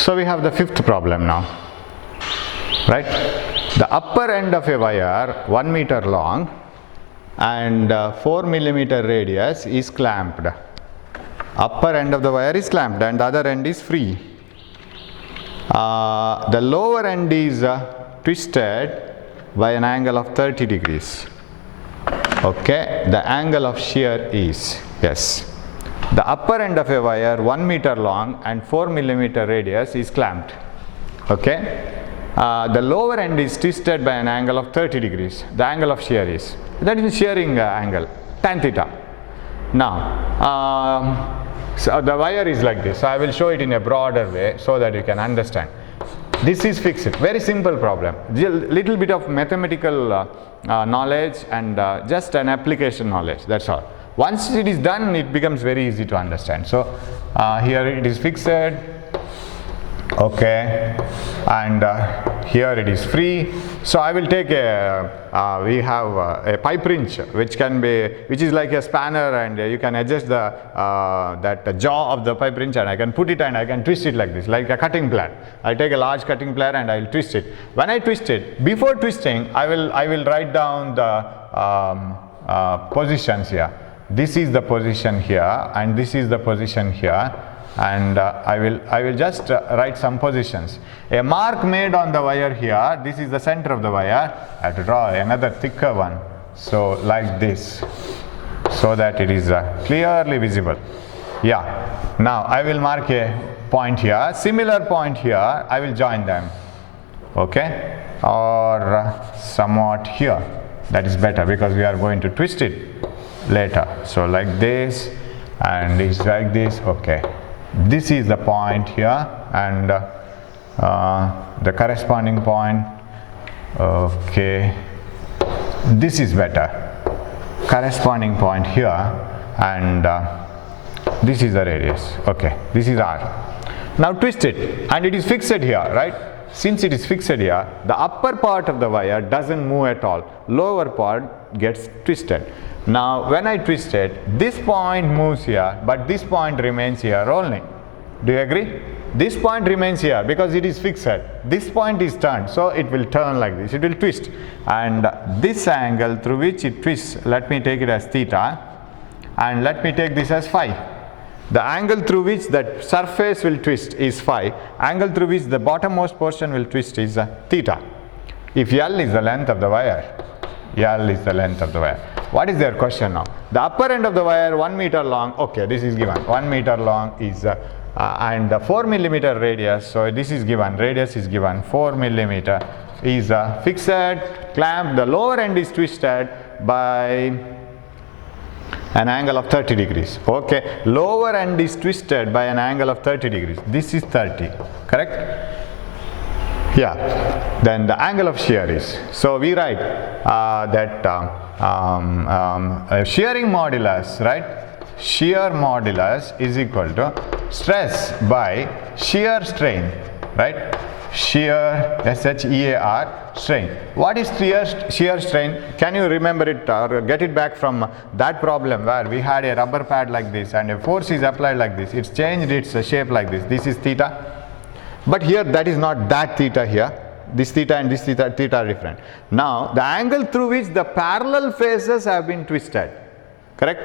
So we have the fifth problem now, right? The upper end of a wire 1 meter long and 4 millimeter radius is clamped. Upper end of the wire is clamped and the other end is free. The lower end is twisted by an angle of 30 degrees. Okay, the angle of shear is, yes. The upper end of a wire 1 meter long and 4 millimeter radius is clamped. Okay, the lower end is twisted by an angle of 30 degrees. The angle of shear is, that is the shearing angle, tan theta. Now, so the wire is like this. So I will show it in a broader way so that you can understand. This is fixed. Very simple problem. Little bit of mathematical knowledge and just an application knowledge. That's all. Once it is done, it becomes very easy to understand. So here it is fixed. Okay, and here it is free. So I will take a we have a pipe wrench which is like a spanner, and you can adjust the that jaw of the pipe wrench, and I can put it and I can twist it like this, like a cutting plier. I take a large cutting plier and I will twist it. When I twist it, before twisting, I will write down the positions here. This is the position here and this is the position here, and I will just write some positions. A mark made on the wire here, this is the center of the wire. I have to draw another thicker one, so like this, so that it is clearly visible. Yeah, now I will mark a point here, similar point here, I will join them. Okay, or somewhat here, that is better because we are going to twist it later. So like this, and it's like this. Okay, this is the point here, and the corresponding point. Okay, this is better. Corresponding point here, and this is the radius. Okay, this is R. Now twist it, and it is fixed here, right? Since it is fixed here, the upper part of the wire doesn't move at all. Lower part gets twisted. Now when I twist it, this point moves here, but this point remains here only. Do you agree? This point remains here because it is fixed. This point is turned, so it will turn like this. It will twist, and this angle through which it twists, let me take it as theta, and let me take this as phi. The angle through which that surface will twist is phi. Angle through which the bottommost portion will twist is theta. If L is the length of the wire, L is the length of the wire. What is their question now? The upper end of the wire 1 meter long. Okay, this is given. 1 meter long is and 4 millimeter radius. So this is given. Radius is given. 4 millimeter is fixed, clamped. The lower end is twisted by an angle of 30 degrees. Okay, lower end is twisted by an angle of 30 degrees. This is 30, correct? Yeah, then the angle of shear is. So we write that shearing modulus, right? Shear modulus is equal to stress by shear strain, right? Shear, S-H-E-A-R, strain. What is shear strain? Can you remember it or get it back from that problem where we had a rubber pad like this and a force is applied like this? It's changed its shape like this. This is theta. But here that is not that theta here. This theta and this theta are different. Now the angle through which the parallel faces have been twisted, correct?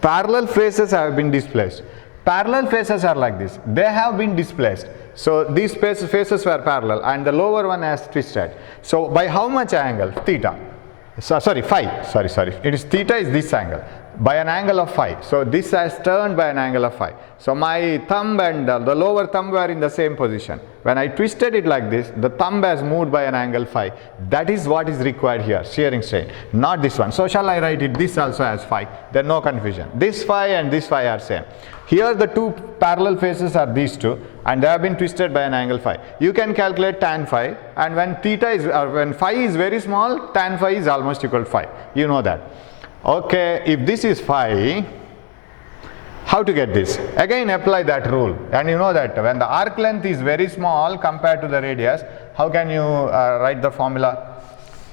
Parallel faces have been displaced. Parallel faces are like this. They have been displaced. So these faces were parallel and the lower one has twisted. So by how much angle? Theta. So, sorry, phi. Sorry. It is theta is this angle. By an angle of phi. So this has turned by an angle of phi. So my thumb and the lower thumb were in the same position. When I twisted it like this, the thumb has moved by an angle phi. That is what is required here, shearing strain, not this one. So shall I write it this also as phi? Then no confusion. This phi and this phi are same. Here the two parallel faces are these two, and they have been twisted by an angle phi. You can calculate tan phi, and when theta is when phi is very small, tan phi is almost equal to phi. You know that. Okay, if this is phi, how to get this? Again apply that rule, and you know that when the arc length is very small compared to the radius, how can you write the formula?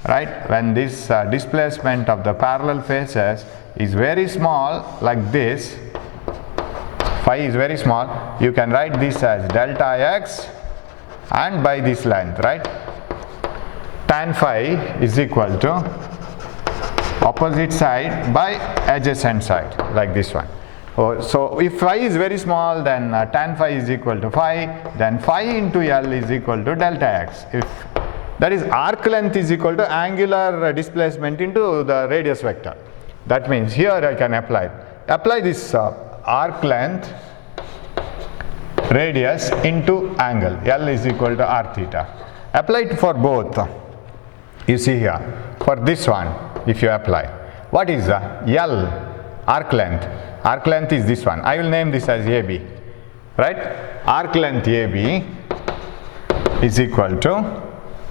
Right? When this displacement of the parallel faces is very small like this, phi is very small, you can write this as delta x and by this length, right? Tan phi is equal to opposite side by adjacent side, like this one. So if phi is very small, then tan phi is equal to phi, then phi into L is equal to delta x. If that is, arc length is equal to angular displacement into the radius vector. That means here I can apply this arc length radius into angle. L is equal to r theta. Apply it for both. You see here, for this one, if you apply, what is L, arc length? Arc length is this one. I will name this as AB, right? Arc length AB is equal to,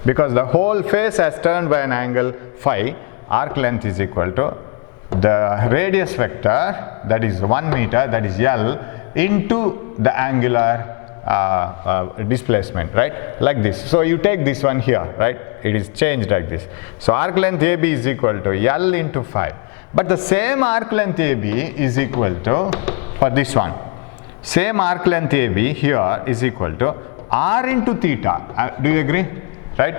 because the whole face has turned by an angle phi, arc length is equal to the radius vector, that is 1 meter, that is L, into the angular displacement, right? Like this. So you take this one here, right? It is changed like this. So arc length AB is equal to L into phi. But the same arc length AB is equal to, for this one, same arc length AB here is equal to r into theta. Do you agree? Right?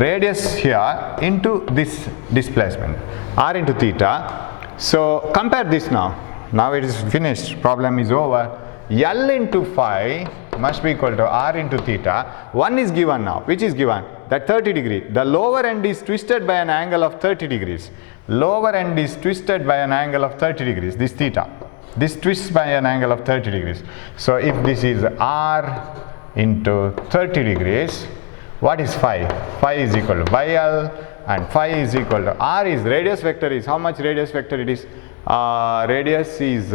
Radius here into this displacement, r into theta. So compare this now. Now it is finished. Problem is over. L into phi must be equal to r into theta. One is given now. Which is given? That 30 degree. The lower end is twisted by an angle of 30 degrees. Lower end is twisted by an angle of 30 degrees. This theta. This twists by an angle of 30 degrees. So if this is r into 30 degrees, what is phi? Phi is equal to phi L, and phi is equal to r is radius vector is how much radius vector it is? Radius is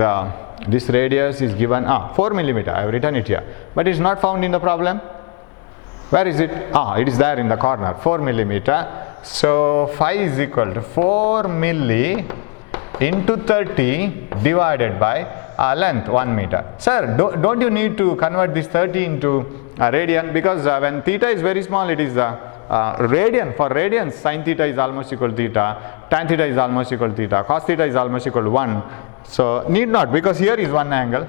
this radius is given 4 millimeter. I have written it here, but it is not found in the problem. Where is it? It is there in the corner, 4 millimeter. So phi is equal to 4 milli into 30 divided by length 1 meter. Sir, don't you need to convert this 30 into radian? Because when theta is very small, it is radian. For radians, sin theta is almost equal to theta, tan theta is almost equal to theta, cos theta is almost equal to 1. So need not, because here is one angle.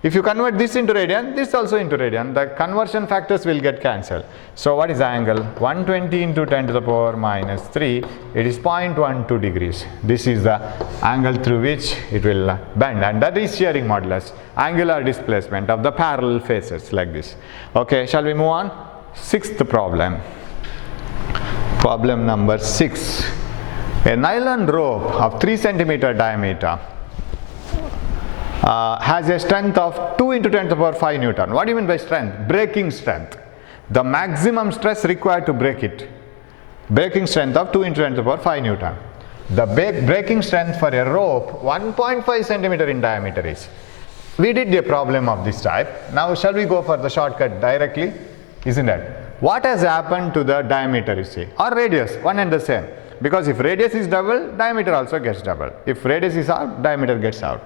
If you convert this into radian, this also into radian, the conversion factors will get cancelled. So what is the angle? 120 into 10 to the power minus 3, it is 0.12 degrees. This is the angle through which it will bend, and that is shearing modulus, angular displacement of the parallel faces, like this. Okay, shall we move on? Sixth problem. Problem number 6. A nylon rope of 3 centimeter diameter has a strength of 2 into 10 to the power 5 Newton. What do you mean by strength? Breaking strength. The maximum stress required to break it. Breaking strength of 2 into 10 to the power 5 Newton. The breaking strength for a rope 1.5 centimeter in diameter is. We did a problem of this type. Now shall we go for the shortcut directly? Isn't it? What has happened to the diameter, you see, or radius, one and the same. Because if radius is double, diameter also gets double. If radius is out, diameter gets out.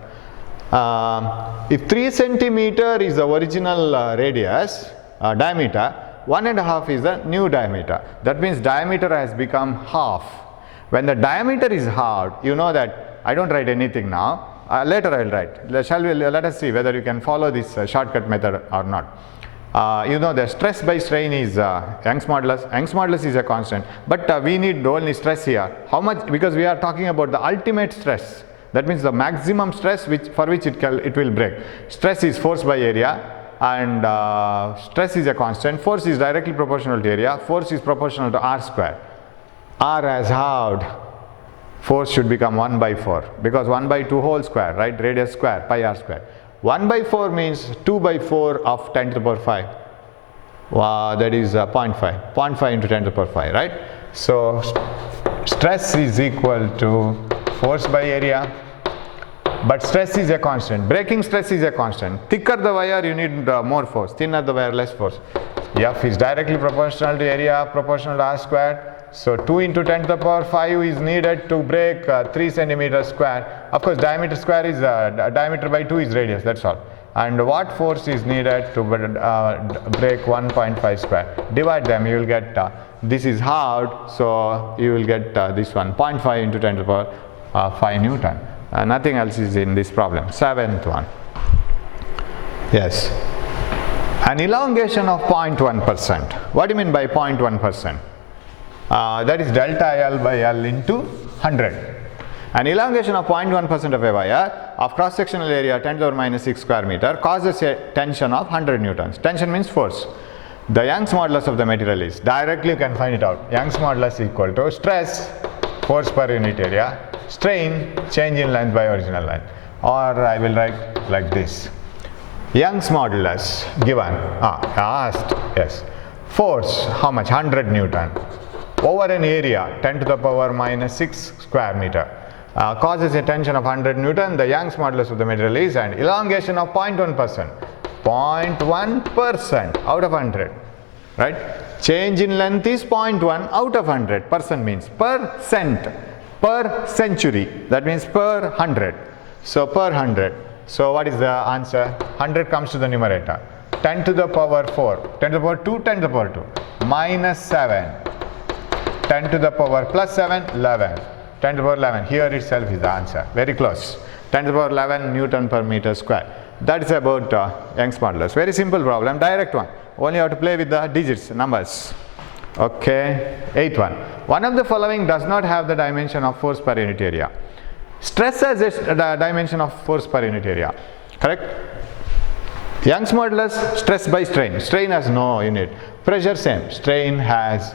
If 3 centimeter is the original radius, diameter, 1.5 is the new diameter. That means diameter has become half. When the diameter is halved, you know that, I don't write anything now, later I will write. Let us see whether you can follow this shortcut method or not. You know the stress by strain is Young's modulus. Young's modulus is a constant, but we need only stress here. How much? Because we are talking about the ultimate stress. That means the maximum stress for which it will break. Stress is force by area, and stress is a constant. Force is directly proportional to area. Force is proportional to r square. R has halved. Force should become 1 by 4, because 1 by 2 whole square, right? Radius square, pi r square. 1 by 4 means 2 by 4 of 10 to the power 5. That is 0.5. 0.5 into 10 to the power 5, right? So stress is equal to force by area, but stress is a constant. Breaking stress is a constant. Thicker the wire, you need more force. Thinner the wire, less force. F is directly proportional to area, proportional to r squared. So 2 into 10 to the power 5 is needed to break 3 centimeter square. Of course, diameter square is diameter by 2 is radius, that's all. And what force is needed to break 1.5 square? Divide them, you will get this is halved, so you will get this one 0.5 into 10 to the power 5 Newton. Nothing else is in this problem. Seventh one. Yes. An elongation of 0.1%. What do you mean by 0.1%? That is delta L by L into 100. An elongation of 0.1% of a wire of cross-sectional area 10 to the power minus 6 square meter causes a tension of 100 newtons. Tension means force. The Young's modulus of the material is, directly you can find it out. Young's modulus equal to stress, force per unit area, strain, change in length by original length. Or I will write like this. Young's modulus given, asked, yes. Force, how much? 100 Newton. Over an area 10 to the power minus 6 square meter. Causes a tension of 100 Newton. The Young's modulus of the material is an elongation of 0.1%. 0.1% out of 100. Right? Change in length is 0.1 out of 100. Percent means per cent, per century. That means per 100. So per 100. So what is the answer? 100 comes to the numerator. 10 to the power 4. 10 to the power 2, 10 to the power 2. Minus 7. 10 to the power plus 7, 11. 10 to the power 11. Here itself is the answer. Very close. 10 to the power 11 Newton per meter square. That is about Young's modulus. Very simple problem, direct one. Only you have to play with the digits, numbers. Okay. 8th one. One of the following does not have the dimension of force per unit area. Stress has a dimension of force per unit area. Correct? Young's modulus, stress by strain. Strain has no unit. Pressure same. Strain has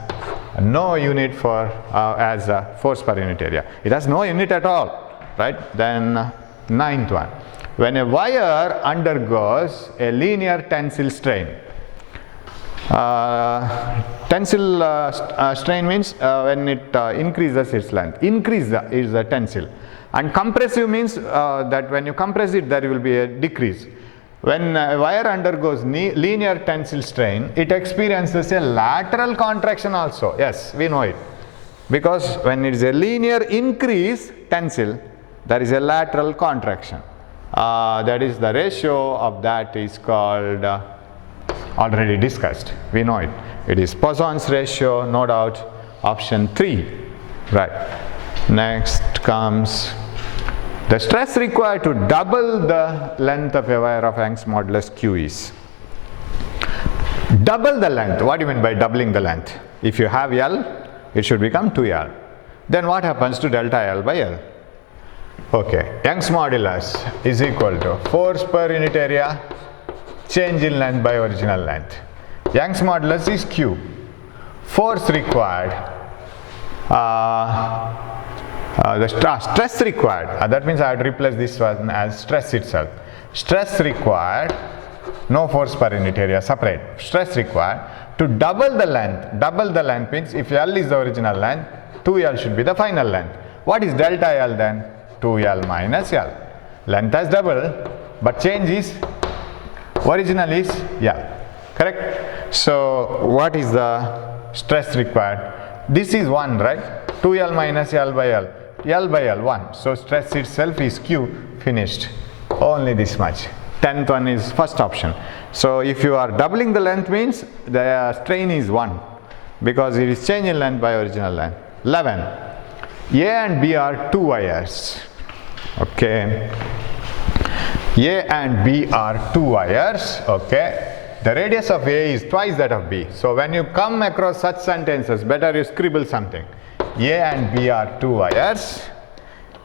no unit for as force per unit area. It has no unit at all. Right? Then 9th one. When a wire undergoes a linear tensile strain. Tensile strain means when it increases its length. Increase is the tensile. And compressive means that when you compress it, there will be a decrease. When a wire undergoes linear tensile strain, it experiences a lateral contraction also. Yes, we know it. Because when it is a linear increase tensile, there is a lateral contraction. That is the ratio of that is called already discussed. We know it. It is Poisson's ratio, no doubt. Option 3. Right. Next comes the stress required to double the length of a wire of Young's modulus Q is. Double the length. What do you mean by doubling the length? If you have L, it should become 2L. Then what happens to delta L by L? Okay, Young's modulus is equal to force per unit area, change in length by original length. Young's modulus is Q. Force required, the stress required, that means I have to replace this one as stress itself. Stress required, no force per unit area, separate. Stress required to double the length. Double the length means if L is the original length, 2L should be the final length. What is delta L then? 2L minus L. Length has doubled, but change is, original is L. Correct? So what is the stress required? This is 1, right? 2L minus L by L. L by L, 1. So stress itself is Q, finished. Only this much. 10th one is first option. So if you are doubling the length means the strain is 1 because it is change in length by original length. 11. A and B are 2 wires. Okay. A and B are 2 wires. Okay. The radius of A is twice that of B. So when you come across such sentences, better you scribble something. A and B are 2 wires.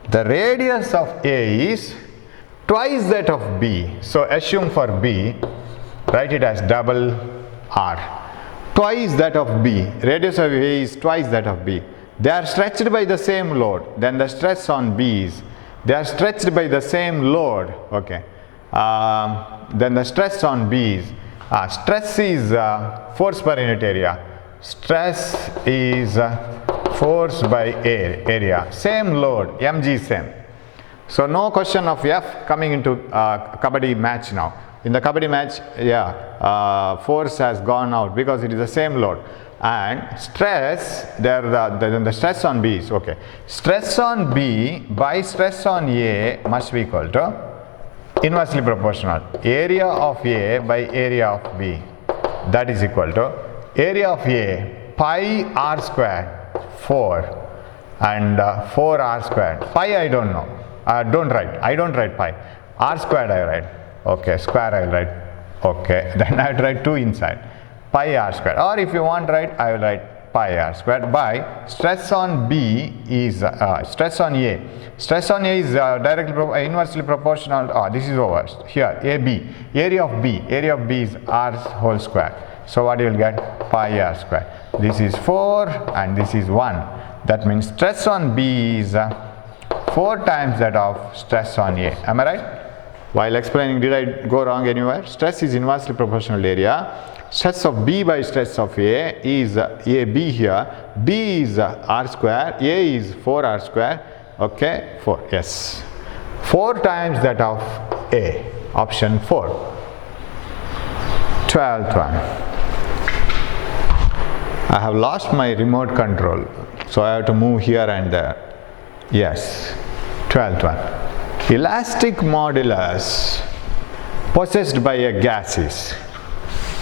The radius of A is twice that of B. So assume for B, write it as double R. Twice that of B. Radius of A is twice that of B. They are stretched by the same load. Then the stress on B is, they are stretched by the same load. Okay. Then the stress on B is, stress is force per unit area. Stress is force by area. Same load, mg same. So no question of F coming into Kabaddi match now. In the Kabaddi match, force has gone out because it is the same load. And stress, the stress on B is, okay. Stress on B by stress on A must be equal to inversely proportional. Area of A by area of B. That is equal to area of A pi r squared 4 and 4r squared. Pi I don't know. I don't write pi. R squared I write. Okay, square I write. Okay, then I will write 2 inside. Pi r square, or if you want write, I will write pi r square by stress on B is stress on A. Stress on A is inversely proportional. This is over here. AB, area of B is r whole square. So what you will get? Pi r square. This is 4 and this is 1. That means stress on B is 4 times that of stress on A. Am I right? While explaining, did I go wrong anywhere? Stress is inversely proportional to area. Stress of B by stress of A is AB here. B is r square. A is 4r square. Okay, 4. Yes. 4 times that of A. Option 4. 12th one. I have lost my remote control, so I have to move here and there. Yes. 12th one. Elastic modulus possessed by a gas is.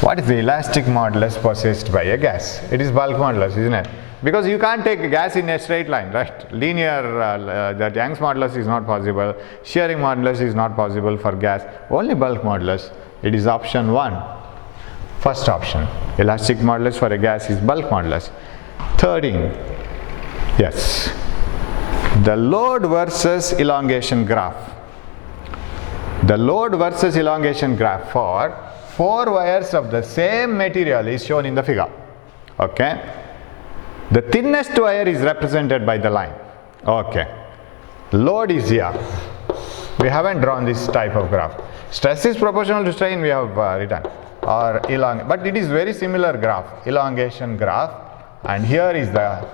What is the elastic modulus possessed by a gas? It is bulk modulus, isn't it? Because you can't take a gas in a straight line, right? Linear, that Young's modulus is not possible. Shearing modulus is not possible for gas. Only bulk modulus. It is option 1. First option. Elastic modulus for a gas is bulk modulus. 13. Yes. The load versus elongation graph. The load versus elongation graph for 4 wires of the same material is shown in the figure. Okay. The thinnest wire is represented by the line. Okay. Load is here. We haven't drawn this type of graph. Stress is proportional to strain, we have written. Or but it is very similar graph. Elongation graph. And here is the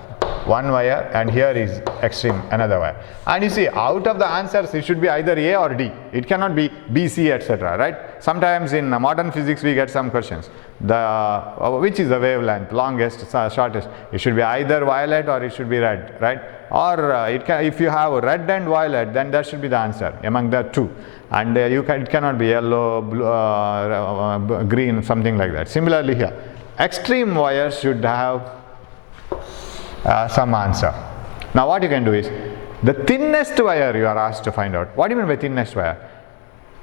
one wire and here is extreme another wire. And you see, out of the answers it should be either A or D. It cannot be B, C, etc. Right? Sometimes in modern physics we get some questions. Which is the wavelength, longest, shortest? It should be either violet or it should be red, right? Or if you have red and violet, then that should be the answer among the two. And it cannot be yellow, blue, green, something like that. Similarly here, extreme wires should have some answer. Now what you can do is, the thinnest wire you are asked to find out. What do you mean by thinnest wire?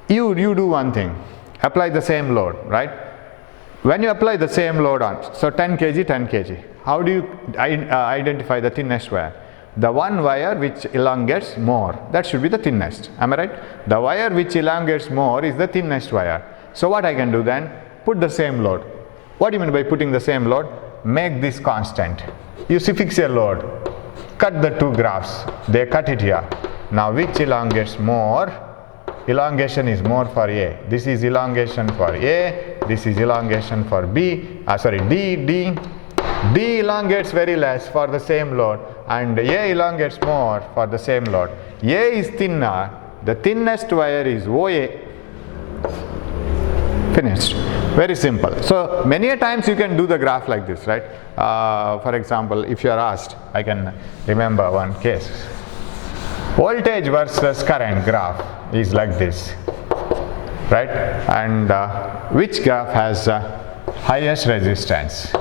You do one thing, apply the same load, right? When you apply the same load on, so 10 kg, 10 kg, how do you identify the thinnest wire? The one wire which elongates more, that should be the thinnest. Am I right? The wire which elongates more is the thinnest wire. So what I can do then? Put the same load. What do you mean by putting the same load? Make this constant. You fix a load. Cut the two graphs. They cut it here. Now which elongates more? Elongation is more for A. This is elongation for A. This is elongation for B. D. D elongates very less for the same load and A elongates more for the same load. A is thinner. The thinnest wire is OA. Finished. Very simple. So many a times you can do the graph like this, right? For example, if you are asked, I can remember one case. Voltage versus current graph is like this, right? And which graph has highest resistance?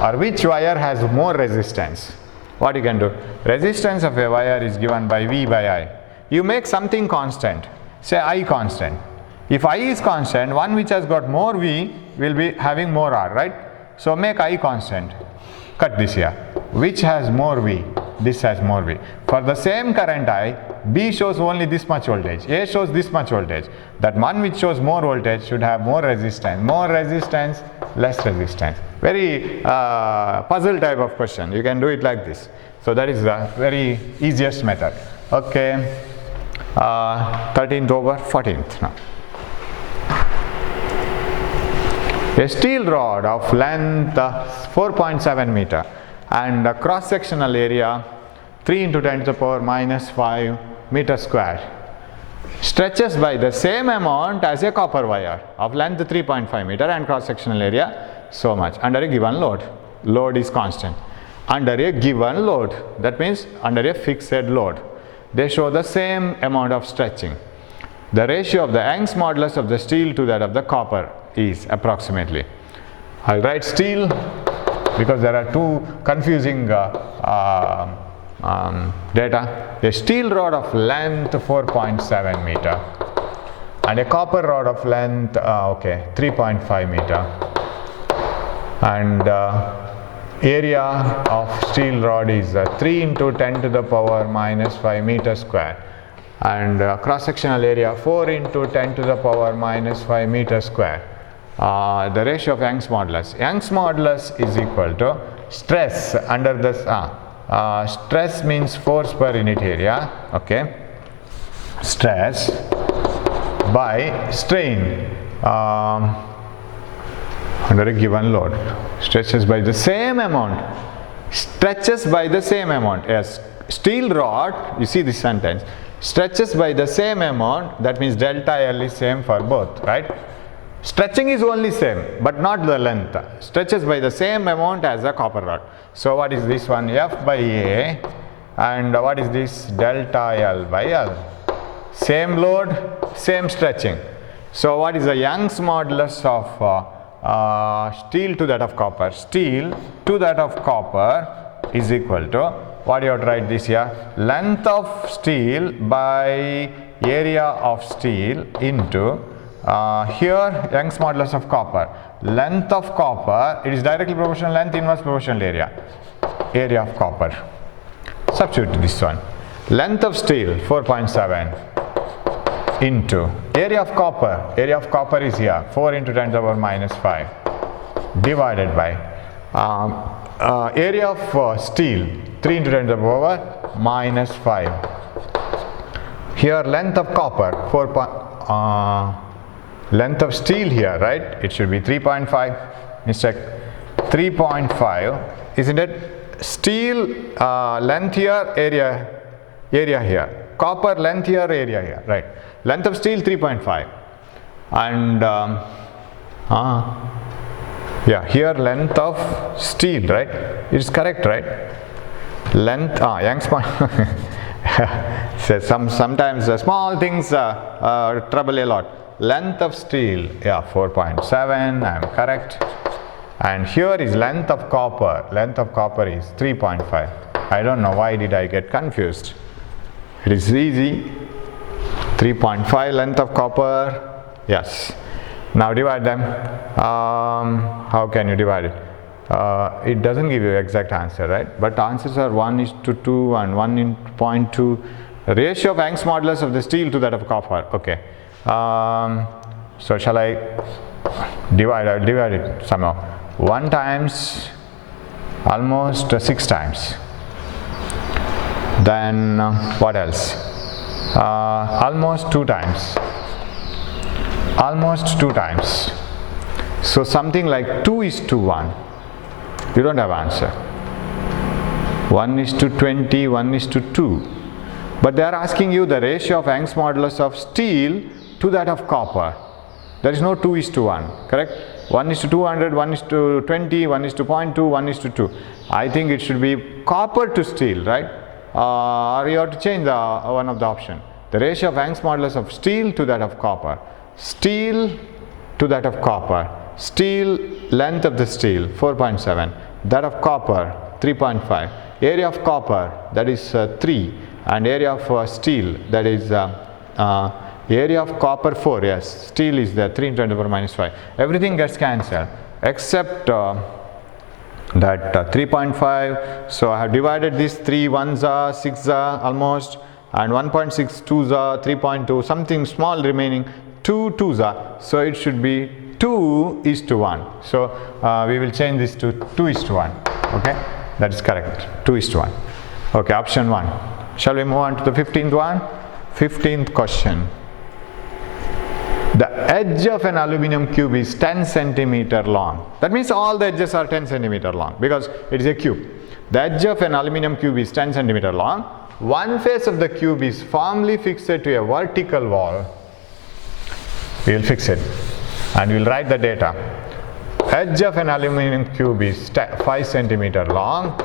Or which wire has more resistance? What you can do? Resistance of a wire is given by V by I. You make something constant, say I constant. If I is constant, one which has got more V will be having more R, right? So make I constant. Cut this here. Which has more V? This has more V. For the same current I, B shows only this much voltage, A shows this much voltage. That one which shows more voltage should have more resistance. More resistance, less resistance. Very puzzle type of question. You can do it like this. So that is the very easiest method. Okay. 13th over, 14th now. A steel rod of length 4.7 meter and a cross-sectional area 3 into 10 to the power minus 5 meter square stretches by the same amount as a copper wire of length 3.5 meter and cross-sectional area so much under a given load. Load is constant. Under a given load, that means under a fixed load. They show the same amount of stretching. The ratio of the Young's modulus of the steel to that of the copper is approximately. I'll write steel because there are two confusing data. A steel rod of length 4.7 meter and a copper rod of length 3.5 meter, and area of steel rod is 3 into 10 to the power minus 5 meter square, and cross sectional area 4 into 10 to the power minus 5 meter square. The ratio of Young's modulus. Young's modulus is equal to stress under this. Stress means force per unit area. Okay. Stress by strain under a given load. Stretches by the same amount. Stretches by the same amount. Yes. Steel rod. You see this sentence. Stretches by the same amount. That means delta L is same for both. Right. Stretching is only same, but not the length. Stretches by the same amount as a copper rod. So what is this one? F by A, and what is this? Delta L by L. Same load, same stretching. So what is the Young's modulus of steel to that of copper? Steel to that of copper is equal to, what do you have to write this here? Length of steel by area of steel into here Young's modulus of copper. Length of copper, it is directly proportional length inverse proportional area. Area of copper. Substitute this one. Length of steel 4.7 into area of copper. Area of copper is here 4 into 10 to the power minus 5 divided by area of steel 3 into 10 to the power minus 5. Here length of copper length of steel here, right? It should be 3.5. Mistake. 3.5, isn't it? Steel length here, area here. Copper length here, area here, right? Length of steel 3.5, and yeah, here length of steel, right? It's correct, right? Length. Young's so sometimes small things trouble a lot. Length of steel, yeah, 4.7, I am correct. And here is length of copper. Length of copper is 3.5. I don't know why did I get confused. It is easy. 3.5 length of copper. Yes. Now divide them. How can you divide it? It doesn't give you exact answer, right? But answers are 1:2 and 1:2. Ratio of Young's modulus of the steel to that of copper. Okay. So shall I divide? I will divide it somehow. 1 times almost 6 times. Then what else? Almost 2 times. Almost 2 times. So something like 2:1. You don't have answer. 1:20, 1:2. But they are asking you the ratio of Young's modulus of steel to that of copper. There is no 2:1, correct? 1:200, 1:20, 1:0.2, 1:2. I think it should be copper to steel, right? Or you have to change one of the option. The ratio of Young's modulus of steel to that of copper. Steel to that of copper. Steel, length of the steel 4.7. That of copper 3.5. Area of copper, that is 3. And area of steel, that is area of copper 4, yes, steel is there 3 into 10 to the power minus 5. Everything gets cancelled except that 3.5. So I have divided this 3 1s are 6 are almost, and 1.6 2s are 3.2, something small remaining, 2 2s are. So it should be 2:1. So we will change this to 2:1. Okay, that is correct. 2:1. Okay, option 1. Shall we move on to the 15th one? 15th question. The edge of an aluminum cube is 10 centimeter long. That means all the edges are 10 centimeter long because it is a cube. The edge of an aluminum cube is 10 centimeter long. One face of the cube is firmly fixed to a vertical wall. We will fix it and we will write the data. Edge of an aluminum cube is 5 centimeter long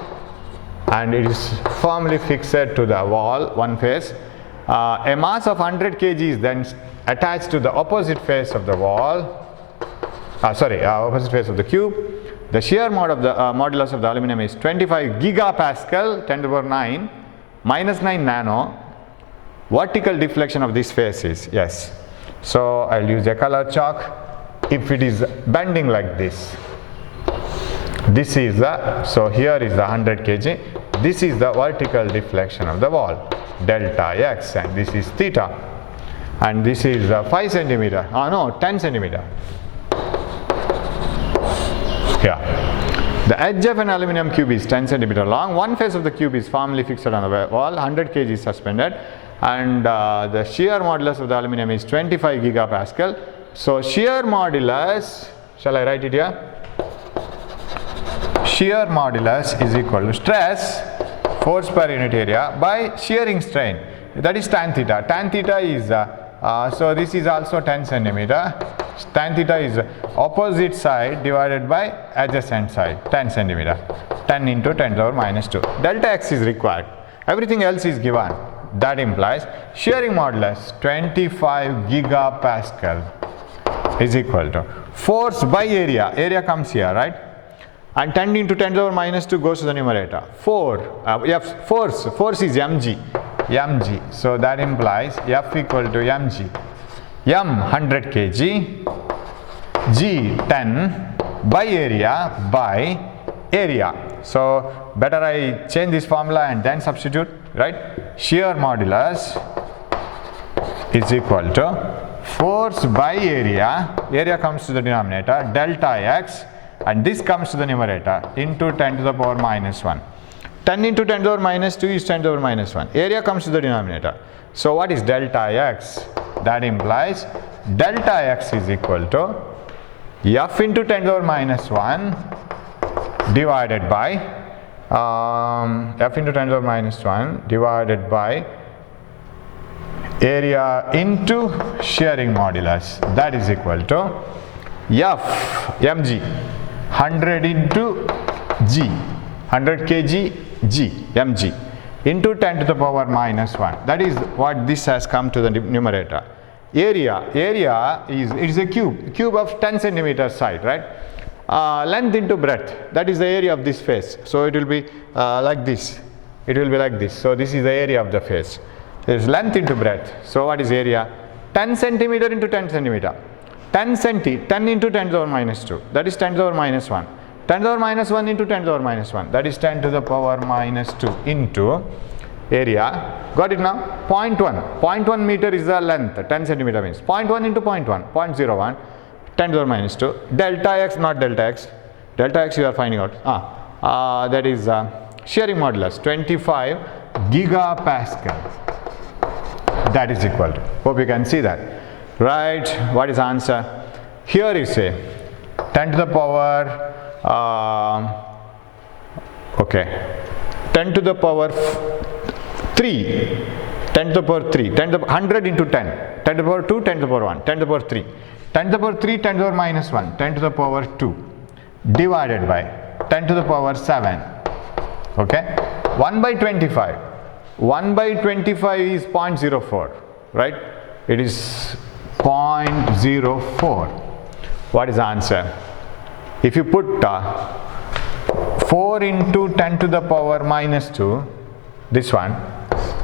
and it is firmly fixed to the wall, one face. A mass of 100 kg is then attached to the opposite face of the wall, opposite face of the cube. The shear modulus of the aluminum is 25 gigapascal, 10 to the power 9, minus 9 nano. Vertical deflection of this face is, yes, So I'll use a color chalk. If it is bending like this, this is the, so here is the 100 kg, this is the vertical deflection of the wall, delta x, and this is theta, and this is 5 centimeter, no, 10 centimeter. Here, the edge of an aluminum cube is 10 centimeter long, one face of the cube is firmly fixed on the wall, 100 kg is suspended, and the shear modulus of the aluminum is 25 gigapascal. So shear modulus, shall I write it here? Shear modulus is equal to stress, force per unit area, by shearing strain, that is tan theta. Tan theta is, so this is also 10 centimeter. Tan theta is opposite side divided by adjacent side, 10 centimeter. 10 into 10 to the power minus 2. Delta x is required. Everything else is given. That implies shearing modulus 25 gigapascal is equal to force by area. Area comes here, right? And 10 into 10 to the power minus 2 goes to the numerator. Force is mg. So that implies F equal to mg. M 100 kg, G 10 by area by area. So better I change this formula and then substitute, right? Shear modulus is equal to force by area, area comes to the denominator, delta x, and this comes to the numerator, into 10 to the power minus 1. 10 into 10 to the power minus 2 is 10 to the power minus 1. Area comes to the denominator. So what is delta x? That implies delta x is equal to F into 10 to the power minus 1 divided by F into 10 to the power minus 1 divided by area into shearing modulus, that is equal to F mg 100 into G, 100 kg G mg into 10 to the power minus 1. That is what this has come to the numerator. Area is a cube of 10 centimeter side, right? Length into breadth, that is the area of this face. So it will be like this. It will be like this. So this is the area of the face. There is length into breadth. So what is area? 10 centimeter into 10 centimeter. 10 into 10 to the power minus 2. That is 10 to the power minus 1. 10 to the power minus 1 into 10 to the power minus 1. That is 10 to the power minus 2 into area. Got it now? 0.1. 0.1 meter is the length. 10 centimeter means 0.1 into 0.1. 0.01. 10 to the power minus 2. Delta x, not delta x. Delta x you are finding out. That is shearing modulus 25 gigapascal. That is equal to. Hope you can see that. Right, what is the answer? Here you say 10 to the power, 10 to the power 3, 10 to the power 3, 10 to the 100 into 10, 10 to the power 2, 10 to the power 1, 10 to the power 3, 10 to the power 3, 10 to the power minus 1, 10 to the power 2, divided by 10 to the power 7, okay, 1 by 25, 1 by 25 is 0.04, right, it is 0.04. What is the answer? If you put 4 into 10 to the power minus 2, this one,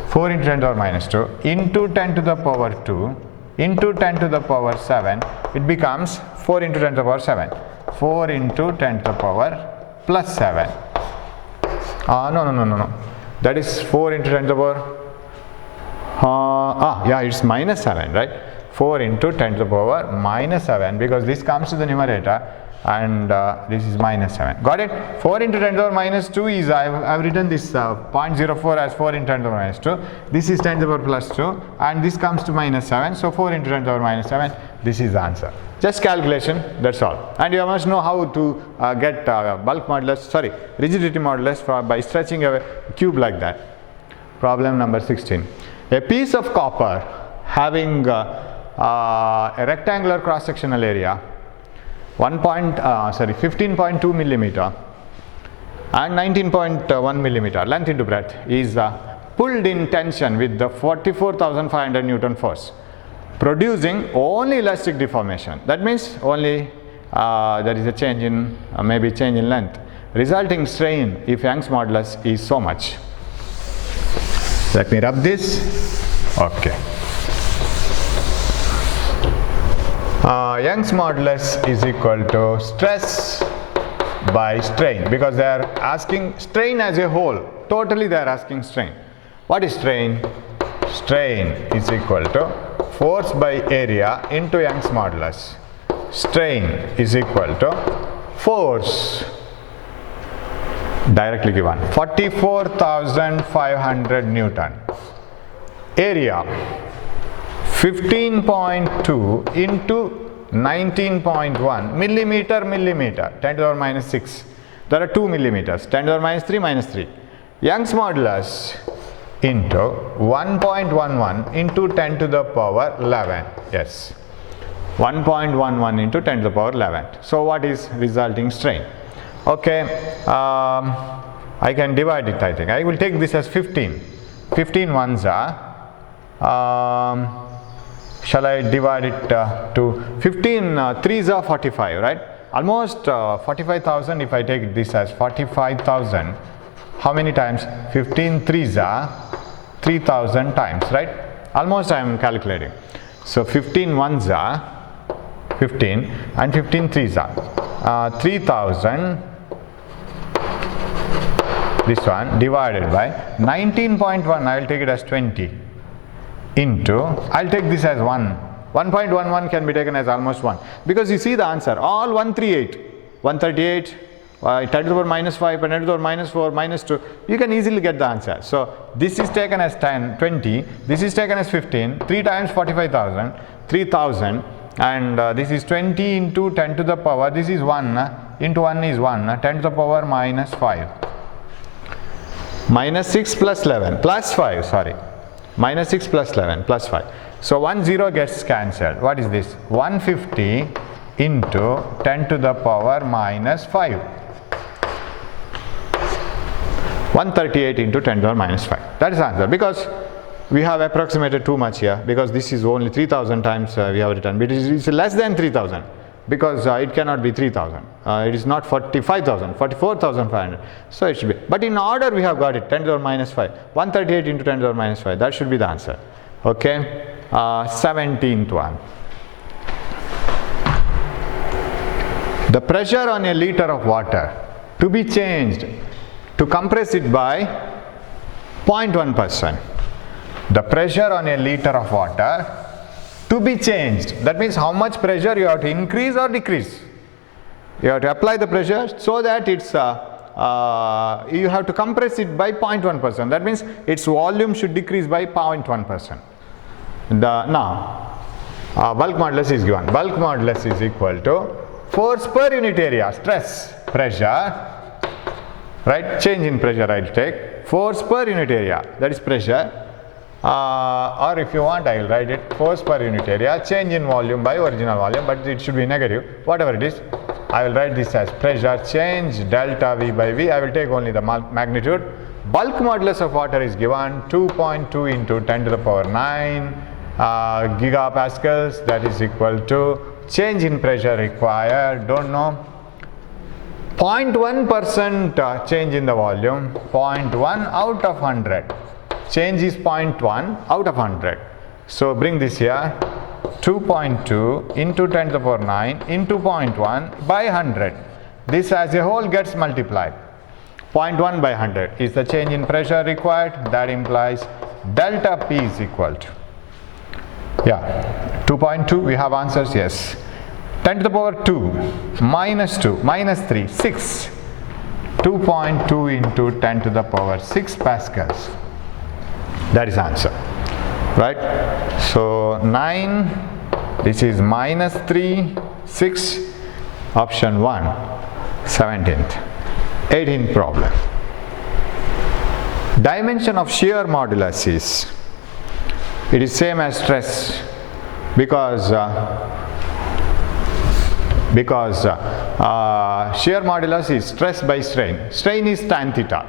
4 into 10 to the power minus 2, into 10 to the power 2, into 10 to the power 7, it becomes 4 into 10 to the power 7. 4 into 10 to the power plus 7. No. That is 4 into 10 to the power. Yeah, it's minus 7, right? 4 into 10 to the power minus 7, because this comes to the numerator and this is minus 7. Got it? 4 into 10 to the power minus 2 is, I've written this 0.04 as 4 into 10 to the power minus 2. This is 10 to the power plus 2 and this comes to minus 7. So 4 into 10 to the power minus 7, this is the answer. Just calculation, that's all. And you must know how to get rigidity modulus by stretching a cube like that. Problem number 16. A piece of copper having a rectangular cross-sectional area 15.2 millimeter and 19.1 millimeter length into breadth is pulled in tension with the 44,500 Newton force, producing only elastic deformation. That means only there is a change in maybe change in length, resulting strain if Young's modulus is so much. Let me rub this. Okay. Young's modulus is equal to stress by strain, because they are asking strain as a whole. Totally they are asking strain. What is strain? Strain is equal to force by area into Young's modulus. Strain is equal to force, directly given, 44,500 Newton. Area 15.2 into 19.1 millimeter, 10 to the power minus 6. There are 2 millimeters, 10 to the power minus 3 minus 3. Young's modulus into 1.11 into 10 to the power 11. Yes, 1.11 into 10 to the power 11. So what is resulting strain? Okay, I can divide it. I think I will take this as 15. 15 ones are. Shall I divide it to 15 threes are 45, right? Almost 45,000. If I take this as 45,000, how many times? 15 threes are 3,000 times, right? Almost I am calculating. So 15 ones are 15 and 15 threes are 3,000. This one divided by 19.1. I will take it as 20 into, I'll take this as 1. 1.11 can be taken as almost 1, because you see the answer, all 138, 138, 10 to the power minus 5, 10 to the power minus 4, minus 2, you can easily get the answer. So this is taken as 10, 20, this is taken as 15, 3 times 45,000, 3,000, and this is 20 into 10 to the power, this is 1, into 1 is 1, 10 to the power minus 5, minus 6 plus 11, plus 5, sorry. Minus 6 plus 11 plus 5. So 1 0 gets cancelled. What is this? 150 into 10 to the power minus 5. 138 into 10 to the power minus 5. That is the answer, because we have approximated too much here, because this is only 3,000 times we have written, but it is less than 3,000, because it cannot be 3,000. It is not 45,000, 44,500. So it should be. But in order we have got it, 10 to the power minus 5. 138 into 10 to the power minus 5. That should be the answer. Okay. 17th one. The pressure on a liter of water to be changed to compress it by 0.1%. The pressure on a liter of water to be changed. That means how much pressure you have to increase or decrease. You have to apply the pressure so that it's you have to compress it by 0.1%. That means its volume should decrease by 0.1%. Now bulk modulus is given. Bulk modulus is equal to force per unit area, stress, pressure, right? Change in pressure I will take. Force per unit area, that is pressure. Or if you want, I will write it force per unit area, change in volume by original volume, but it should be negative, whatever it is. I will write this as pressure change delta V by V. I will take only the magnitude. Bulk modulus of water is given 2.2 into 10 to the power 9 gigapascals, that is equal to change in pressure required, don't know, 0.1% change in the volume, 0.1 out of 100. Change is 0.1 out of 100. So bring this here, 2.2 into 10 to the power 9 into 0.1 by 100. This as a whole gets multiplied. 0.1 by 100 is the change in pressure required. That implies delta P is equal to, 2.2, we have answers, yes. 10 to the power 2 minus 2 minus 3, 6. 2.2 into 10 to the power 6 pascals. That is answer, right? So 9, this is minus 3, 6, option 1, 17th. 18th problem. Dimension of shear modulus is, it is same as stress, because shear modulus is stress by strain. Strain is tan theta.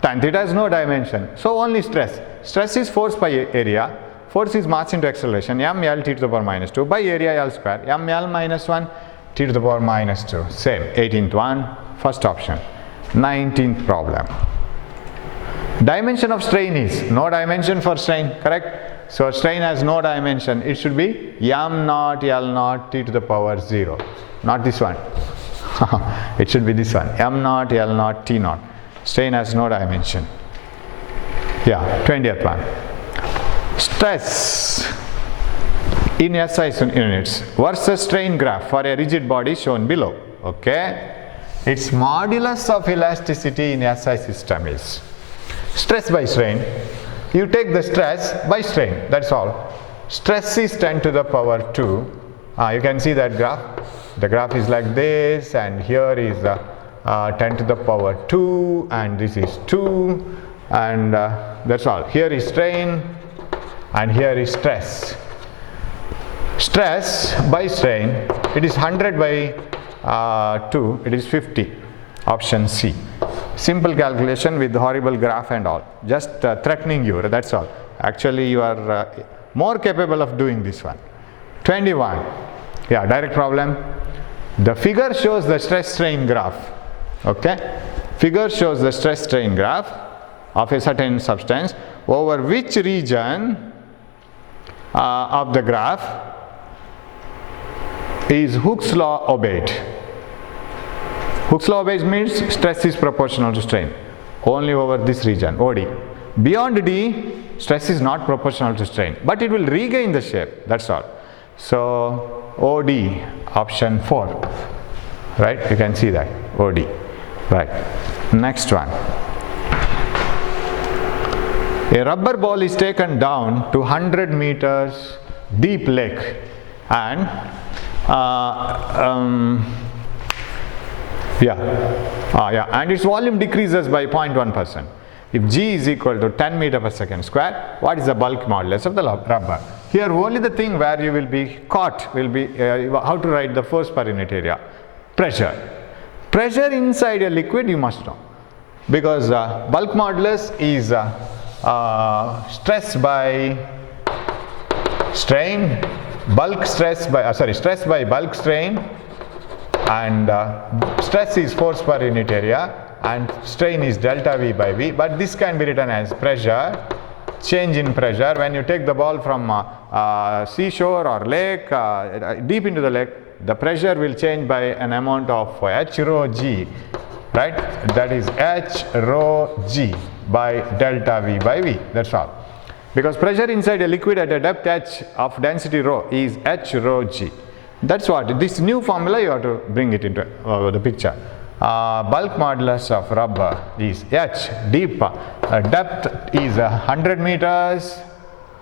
Tan theta has no dimension, so only stress. Stress is force by area. Force is mass into acceleration, ml t to the power minus 2 by area L square, ml minus 1 t to the power minus 2. Same. 18th one, first option. 19th problem. Dimension of strain is, no dimension for strain, correct? So strain has no dimension. It should be m naught L naught T to the power 0. Not this one. It should be this one. M naught L naught T naught. Strain has no dimension. Yeah, 20th one. Stress in SI units versus strain graph for a rigid body shown below. Okay. Its modulus of elasticity in SI system is stress by strain. You take the stress by strain, that's all. Stress is 10 to the power 2. You can see that graph. The graph is like this, and here is 10 to the power 2, and this is 2, and that's all. Here is strain, and here is stress. Stress by strain, it is 100 by 2, it is 50. Option C. Simple calculation with horrible graph and all. Just threatening you, that's all. Actually, you are more capable of doing this one. 21. Yeah, direct problem. The figure shows the stress strain graph. Okay. Figure shows the stress strain graph of a certain substance over which region of the graph is Hooke's law obeyed. Hooke's law obeys means stress is proportional to strain. Only over this region, OD. Beyond D, stress is not proportional to strain, but it will regain the shape, that's all. So, OD, option 4. Right, you can see that, OD. Right, next one. A rubber ball is taken down to 100 meters deep lake and and its volume decreases by 0.1%. If G is equal to 10 meter per second square, what is the bulk modulus of the rubber? Here only the thing where you will be caught will be how to write the force per unit area. Pressure. Pressure inside a liquid you must know, because bulk modulus is stress by strain, stress by bulk strain, and stress is force per unit area, and strain is delta V by V, but this can be written as pressure, change in pressure. When you take the ball from seashore or lake, deep into the lake, the pressure will change by an amount of H rho G, right? That is H rho G by delta V by V, that's all. Because pressure inside a liquid at a depth H of density rho is H rho G. That's what, this new formula you have to bring it into the picture. Bulk modulus of rubber is H, deep, depth is 100 meters,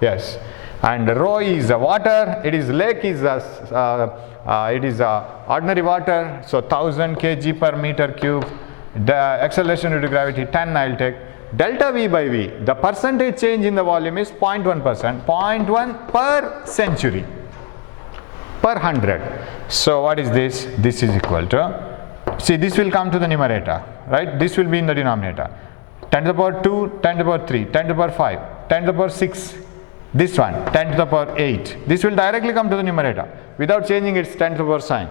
yes, and rho is water, it is lake is ordinary water, so 1000 kg per meter cube, the acceleration due to gravity 10 I will take. Delta V by V, the percentage change in the volume is 0.1%, 0.1 per century, per 100. So what is this? This is equal to, see, this will come to the numerator, right? This will be in the denominator. 10 to the power 2, 10 to the power 3, 10 to the power 5, 10 to the power 6, this one, 10 to the power 8. This will directly come to the numerator without changing its 10 to the power sign.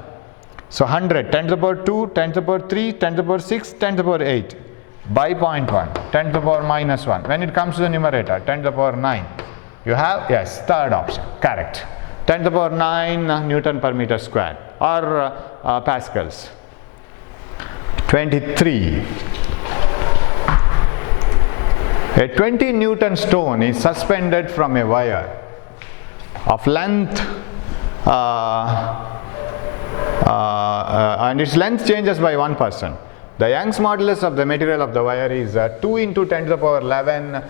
So 100, 10 to the power 2, 10 to the power 3, 10 to the power 6, 10 to the power 8 by 0.1, 10 to the power minus 1. When it comes to the numerator, 10 to the power 9. You have, yes, third option, correct. 10 to the power 9 Newton per meter square or pascals. 23. A 20 Newton stone is suspended from a wire of length and its length changes by 1%. The Young's modulus of the material of the wire is 2 into 10 to the power 11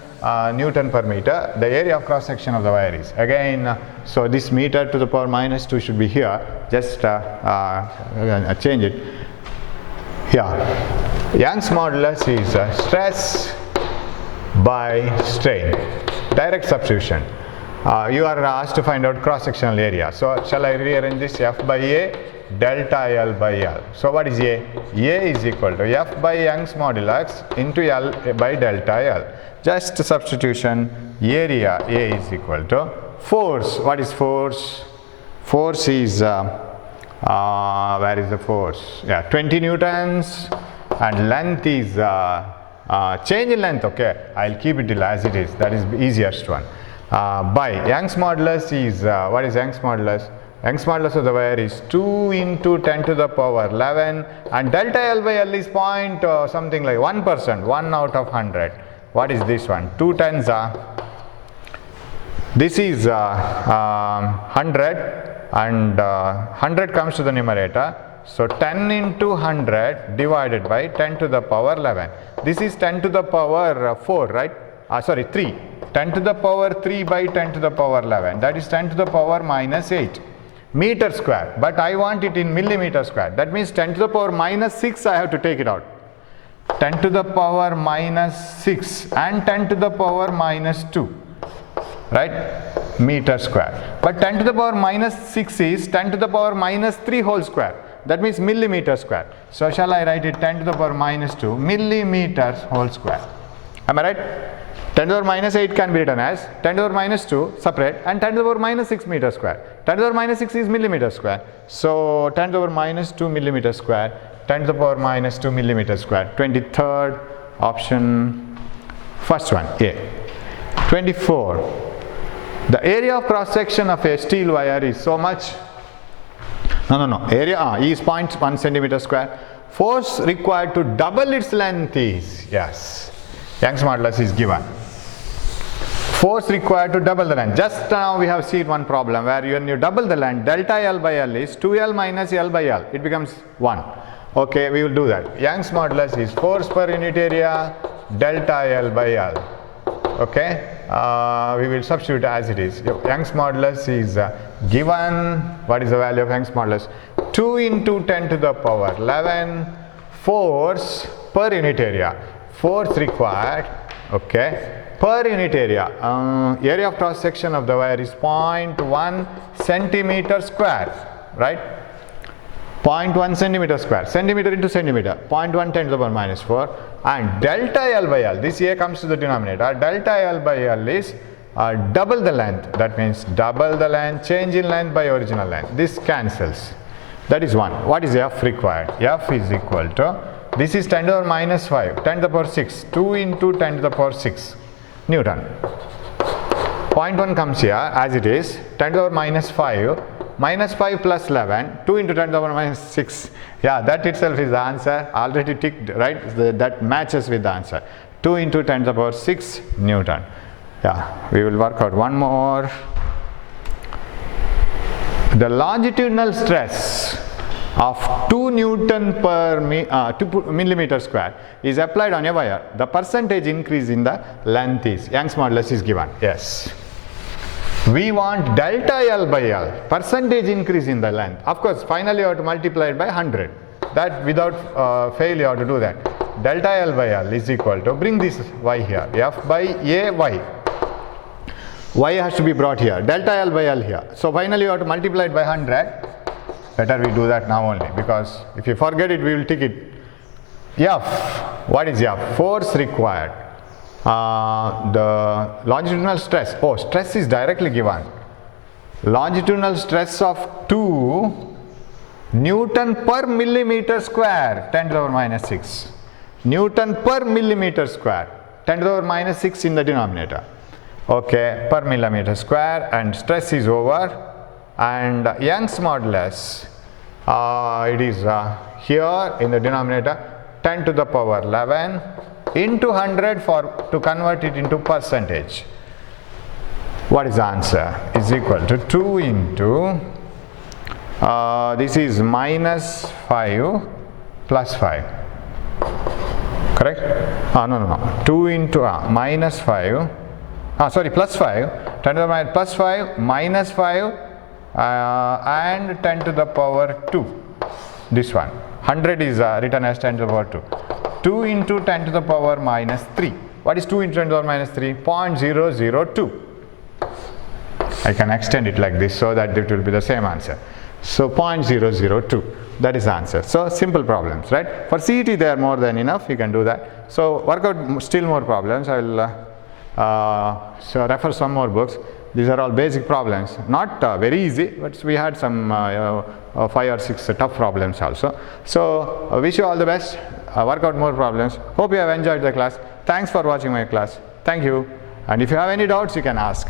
Newton per meter. The area of cross section of the wire is again, so this meter to the power minus 2 should be here, just change it. Yeah, Young's modulus is stress by strain, direct substitution. You are asked to find out cross sectional area. So shall I rearrange this? F by A delta L by L. So what is A? A is equal to F by Young's modulus into L by delta L. Just substitution. Area A is equal to force. What is force? Force is where is the force? Yeah, 20 newtons, and length is change in length. Okay, I'll keep it as it is. That is the easiest one. by Young's modulus is, what is Young's modulus? Young's modulus of the wire is 2 into 10 to the power 11, and delta L by L is something like 1%, 1 out of 100. What is this one? 2 tens are, this is 100, and 100 comes to the numerator. So 10 into 100 divided by 10 to the power 11. This is 10 to the power 4, right? Sorry, 3. 10 to the power 3 by 10 to the power 11. That is 10 to the power minus 8 meter square. But I want it in millimeter square. That means 10 to the power minus 6, I have to take it out. 10 to the power minus 6 and 10 to the power minus 2. Right? Meter square. But 10 to the power minus 6 is 10 to the power minus 3 whole square. That means millimeter square. So shall I write it 10 to the power minus 2 millimeters whole square. Am I right? 10 to the power minus 8 can be written as 10 to the power minus 2 separate, and 10 to the power minus 6 meter square. 10 to the power minus 6 is millimeter square. So 10 to the power minus 2 millimeter square, 10 to the power minus 2 millimeter square. 23rd option, first one, A. 24. The area of cross section of a steel wire is so much. Area E is 0.1 centimeter square. Force required to double its length is, yes, Young's modulus is given. Force required to double the length. Just now we have seen one problem where when you double the length, delta L by L is 2L minus L by L. It becomes 1. Okay, we will do that. Young's modulus is force per unit area delta L by L. Okay, we will substitute as it is. Young's modulus is given. What is the value of Young's modulus? 2 into 10 to the power 11 force per unit area. Force required, okay, per unit area. Area of cross section of the wire is 0.1 centimeter square, right? 0.1 centimeter square, centimeter into centimeter, 0.1 10 to the power minus 4, and delta L by L, this A comes to the denominator, delta L by L is double the length. That means double the length, change in length by original length. This cancels. That is 1. What is F required? F is equal to, this is 10 to the power minus 5, 10 to the power 6, 2 into 10 to the power 6 Newton. 0.1 comes here as it is, 10 to the power minus 5, minus 5 plus 11, 2 into 10 to the power minus 6. Yeah, that itself is the answer, already ticked, right? That matches with the answer. 2 into 10 to the power 6 Newton. Yeah, we will work out one more. The longitudinal stress of 2 Newton per 2 millimeter square is applied on a wire. The percentage increase in the length is, Young's modulus is given. Yes. We want delta L by L, percentage increase in the length. Of course, finally you have to multiply it by 100. That without fail you have to do that. Delta L by L is equal to, bring this y here, F by A y. Y has to be brought here, delta L by L here. So finally you have to multiply it by 100. Better we do that now only, because if you forget it, we will tick it. F, what is F? Force required. The longitudinal stress, stress is directly given. Longitudinal stress of 2 Newton per millimeter square, 10 to the power minus 6. Newton per millimeter square, 10 to the power minus 6 in the denominator. Okay, per millimeter square, and stress is over. And Young's modulus, it is here in the denominator, 10 to the power 11 into 100 to convert it into percentage. What is the answer? Is equal to 2 into, this is minus 5 plus 5. Correct? No. 2 into minus 5, plus 5, 10 to the minus plus 5, minus 5, and 10 to the power 2. This one. 100 is written as 10 to the power 2. 2 into 10 to the power minus 3. What is 2 into 10 to the power minus 3? 0.002. I can extend it like this so that it will be the same answer. So 0.002. That is the answer. So simple problems, right? For CET they are more than enough. You can do that. So work out still more problems. I will refer some more books. These are all basic problems, not very easy, but we had some 5 or 6 tough problems also. So I wish you all the best, work out more problems. Hope you have enjoyed the class. Thanks for watching my class. Thank you. And if you have any doubts, you can ask.